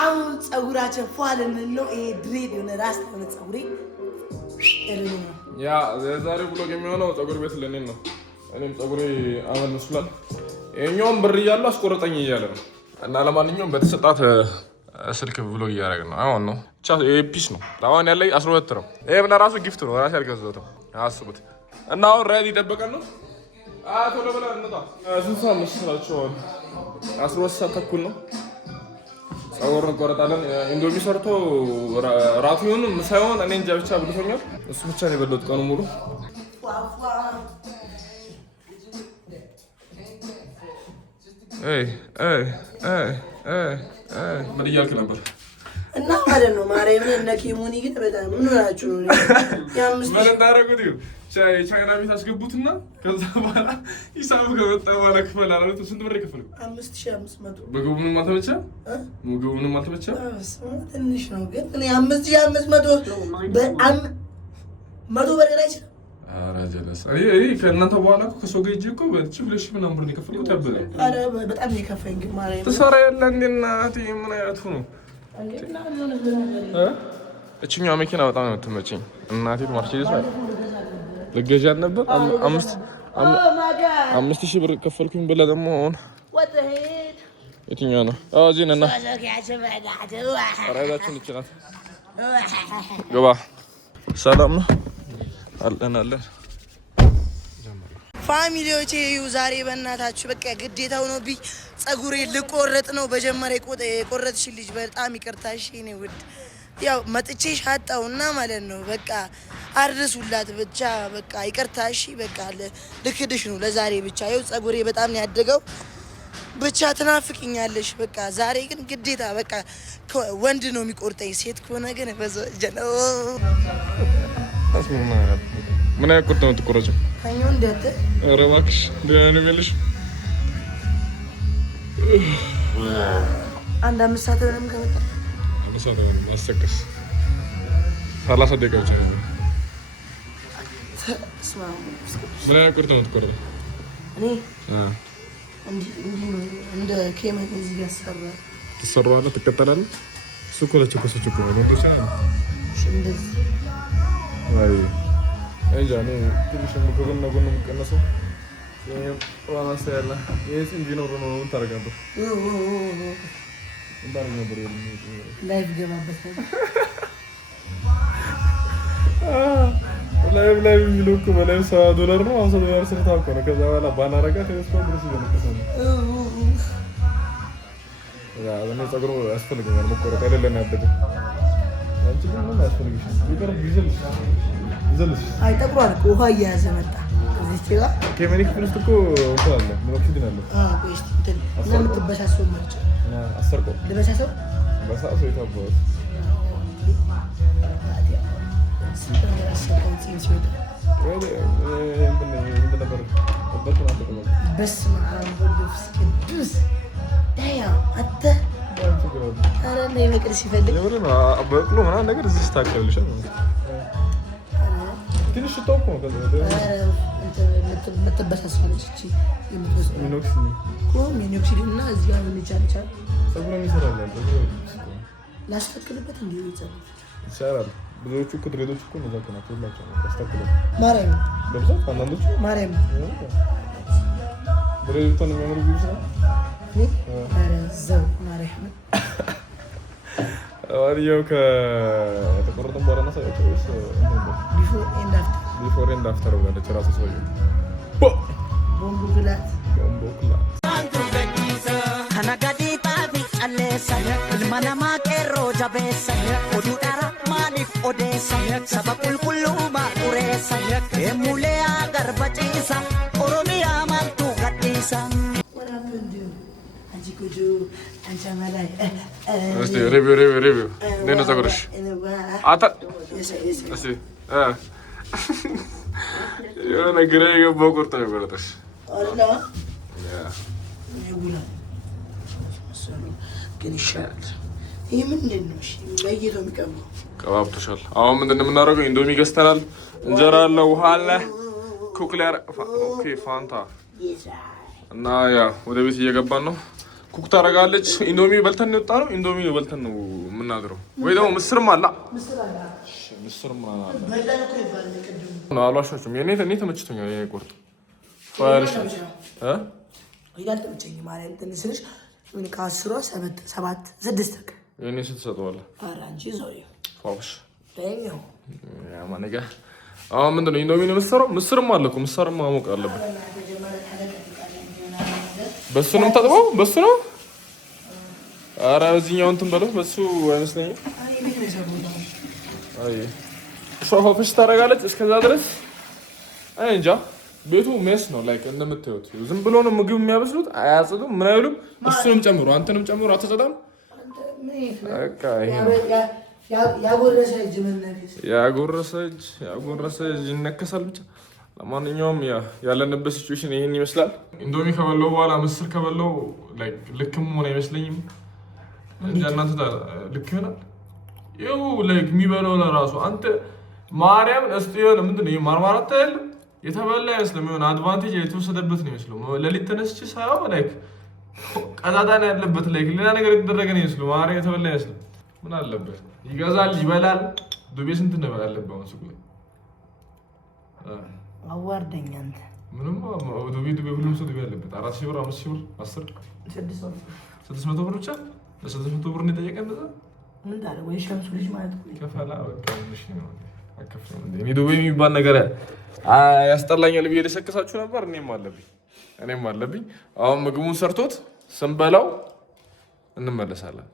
አሁን ጸጉራችን ፏልን ነው ይሄ ድሬድ የሆነ ራስ የሆነ ጸጉሬ ያ ዛሬ ብሎግ የሚሆነው ጸጉር ቤት ለኔ ነው። እኔም ጸጉሬ አመል መስሏል። የኛውም ብር እያለ አስቆረጠኝ እያለ ነው። እና ለማንኛውም በተሰጣት ስልክ ብሎግ እያደረግን ነው። አሁን ነው ብቻ ፒስ ነው። አሁን ያለኝ 12 ነው። ይሄ ምን ራሱ ጊፍት ነው። ራሴ አልገዛሁትም። አስቡት። እና አሁን ራይድ ይጠበቀን ነው። ቶሎ ብለን እንውጣ። ስንት ሰዓት መስላችሁ? 12 ሰዓት ተኩል ነው። ጸጉር እንቆረጣለን። ኢንዶሚ ሰርቶ ራቱ ይሁን ሳይሆን እኔ እንጃ ብቻ ብሎኛል። እሱ ብቻ ነው የበለጠው ቀኑ ሙሉ። ምን እያልክ ነበር? እና ማለት ነው ማርያምን እነ ኬሞኒ ግን በጣም ምን ሆናችሁ ነው? ምን እንዳደረጉት ይኸው ቻይና ቤት አስገቡትና ከዛ በኋላ ሂሳብ ከመጣ በኋላ ክፈል አላሉት። ስንት ብር የከፈልኩ? 5500። ምግቡንም አልተመቸ? ምግቡንም አልተመቸ? ትንሽ ነው ግን እኔ 5500 መቶ በላይ አይችልም። ኧረ ጀለስ እኔ ከእናንተ በኋላ እኮ ከሰው ጋር ሂጅ እኮ በፍለሽ ምናምን ብር ነው የከፈልኩት። ያበላኝ። ኧረ በጣም ነው የከፋኝ ግን ማርያምን። ትሰራ የለ እንደ እናቴ ምን አይነቱ ነው? እችኛዋ መኪና በጣም ነው የምትመቸኝ። እናቴ ማርሴዲስ ናት። ልገዣት ነበር 5000 ብር ከፈልኩኝ ብለህ ደግሞ አሁን የትኛዋ ነው? እዚህ ነና ራይዳችን ይችላል። ገባ ሰላም ነው አለን አለን ፋሚሊዎቼ። ዛሬ በእናታችሁ በቃ ግዴታ ሆኖብኝ ጸጉሬ ልቆረጥ ነው። በጀመረ የቆረጥሽ ልጅ በጣም ይቅርታሽ እኔ ውድ ያው መጥቼ ሻጣውና ማለት ነው በቃ አርሱላት ብቻ በቃ ይቅርታሽ። በቃ ልክድሽ ነው ለዛሬ ብቻ። ያው ጸጉሬ በጣም ነው ያደገው። ብቻ ትናፍቅኛለሽ። በቃ ዛሬ ግን ግዴታ በቃ ወንድ ነው የሚቆርጠኝ። ሴት ከሆነ ግን በዘጀነው አስማማ ምን ያቆርጥ ነው ተቆረጨው? ከኛው እንደተ ኧረ እባክሽ ደህና ነው የሚልሽ። አንድ 5 ሰዓት ምንም ከመጣ 5 ሰዓት ነው ማስተከስ 30 ደቂቃ ብቻ ነው። ምን ያቆርጥ ነው ተቆረጠ? እኔ እንደ ኬመን እዚህ ጋር ትሰራዋለህ፣ ትቀጠላለህ። እሱ እኮ ለቸኮሰች እኮ ነው ወንዶች አይደል? እንደዚህ አይ እንጃ እኔ ትንሽ ምግብን ነው ጎን የሚቀነሰው። ዋናስ ያለ ይሄስ እንዲኖር ነው ታረጋለህ። እንዳረኝ ነበር ላይቭ ገባበት ላይቭ የሚለው እኮ በላይቭ $70 ነው። $50 ሰርታ እኮ ነው። ከዛ በኋላ ባናረጋ ከስቶ ድረስ ይደነቀሰ ነው። እኔ ጸጉሩ ያስፈልገኛል መቆረጥ አይደለም ያደገ አንቺ ግን ምን ያስፈልግሽ? ይቀር ቢዘልሽ ይዘልሽ አይ ጠቁሯል እኮ ውሃ እየያዘ መጣ። እዚህ ጤጋ ከመኒክ ፍልስት እኮ እንትን አለ ሞክሲድን አለ። ቆይስ እንትን ምንም ትበሳሰው ማለት አሰርቆ ለበሳሰው በሳሰው ይታበው በስመ አብ ወልድ ቅዱስ ዳያ አተ አረ ነው ይመቅል ሲፈልግ በቅሎ ምናምን ነገር እዚህ ስታከልልሻል። ትንሽ ቶፕ ነው የምትበሳሰለች እቺ ሚኖክሲዲን እና እዚህ ጋር ምን ይቻላል? ጸጉር የሚሰራል ላስተክልበት እንዴ ይቻላል። ብዙዎቹ ድሬዶች እኮ ነው ዘከናቸው ሁላቸው ነው ያስተክሉ ማርያም በብዛት አንዳንዶቹ ማርያም ድሬዶቹን የሚያምሩ ቢሆን ነው ማርያም አሪያው ከተቆረጠም በኋላ ነው ሳይሆን ቢፎር ኤንድ አፍተር ወደ ራሱ ሰው ቦምቡ ግላት ከናጋዲ ታቢ አለሳ ልማናማ ቀሮ ጃቤሳ ኦዱዳራ ማኒፍ ኦዴሳ ሰበቁል ኩሉ ማቁሬሳ የሙሌያ ገርበጪሳ ኦሮሚያ ማልቱ ጋዲሳ እስቲ ሪቪው እንዴት ነው ጸጉርሽ? እስቲ የሆነ ግራ የገባው ቁርጥ ነው የቆረጠሽ። ግን ይሻላል። ይህ ምንድን ነው? ለይቶ የሚቀባው ቀባብቶሻል። አሁን ምንድን ነው የምናደርገው? ኢንዶሚ ገዝተናል። እንጀራ አለ፣ ውሃ አለ፣ ኩክሊያር ፋንታ እና ያ ወደ ቤት እየገባን ነው። ኩክ ታደርጋለች። ኢንዶሚ በልተን የወጣ ነው። ኢንዶሚ በልተን ነው የምናድረው። ወይ ደግሞ ምስርም አላ ምስርም አላ ነው አሏሻችሁም። እኔ ተመችቶኛል። የኔ ቁርጥ ከአስሯ 7 6 የኔ ስትሰጠዋለህ አሁን ምንድን ነው ኢንዶሚ ነው የምትሰራው? ምስርም አለ እኮ ምስርም ማሞቅ አለብን። በሱ ነው የምታጥበው? በሱ ነው? ኧረ በዚህኛው እንትን በለው። በሱ አይመስለኝም። አይ እሷ ሆፍሽ ታደርጋለች። እስከዛ ድረስ አይ እንጃ ቤቱ ሜስ ነው። ላይክ እንደምታዩት ዝም ብሎ ነው ምግብ የሚያበስሉት። አያጽዱም፣ ምን አይሉም። እሱንም ጨምሮ አንተንም ጨምሮ አትጸዳም። በቃ ይሄ ነው ያጎረሰ እጅ ይነከሳል። ብቻ ለማንኛውም ያለንበት ሲቹዌሽን ይሄን ይመስላል። ኢንዶሚ ከበለው በኋላ ምስር ከበለው ልክም ሆነ አይመስለኝም። እንጃ እናንተ ልክ ይሆናል። ይኸው የሚበለው ለራሱ አንተ ማርያምን እስቲ የሆነ ምንድን ነው ማርማራታ ያለ የተበላ አይመስልም። የሆነ አድቫንቴጅ የተወሰደበት ነው ይመስለው። ሌሊት ተነስቼ ሳየው ቀጣጣ ነው ያለበት። ሌላ ነገር የተደረገ ነው ይመስለው። ማርያም የተበላ አይመስልም። ምን አለበት ይገዛል፣ ይበላል። ዱቤ ስንት ነው ያለበት? አሁን ሱቅ ላይ አዋርደኛ አንተ ምንም ዱቤ ሁሉም ሰው ዱቤ ያለበት 4,000 ብር 5,000 ብር 10 600 ብር ብቻ ለ600 ብር ነው የጠየቀን። ምን ታለ ወይ ሸምሱ ልጅ ማለት ነው ከፈላ በቃ ምንሽ ነው አከፍለው እንዴ? እኔ ዱቤ የሚባል ነገር ያስጠላኛል ብዬ ልሰክሳችሁ ነበር። እኔም አለብኝ። አሁን ምግቡን ሰርቶት ስንበላው እንመለሳለን።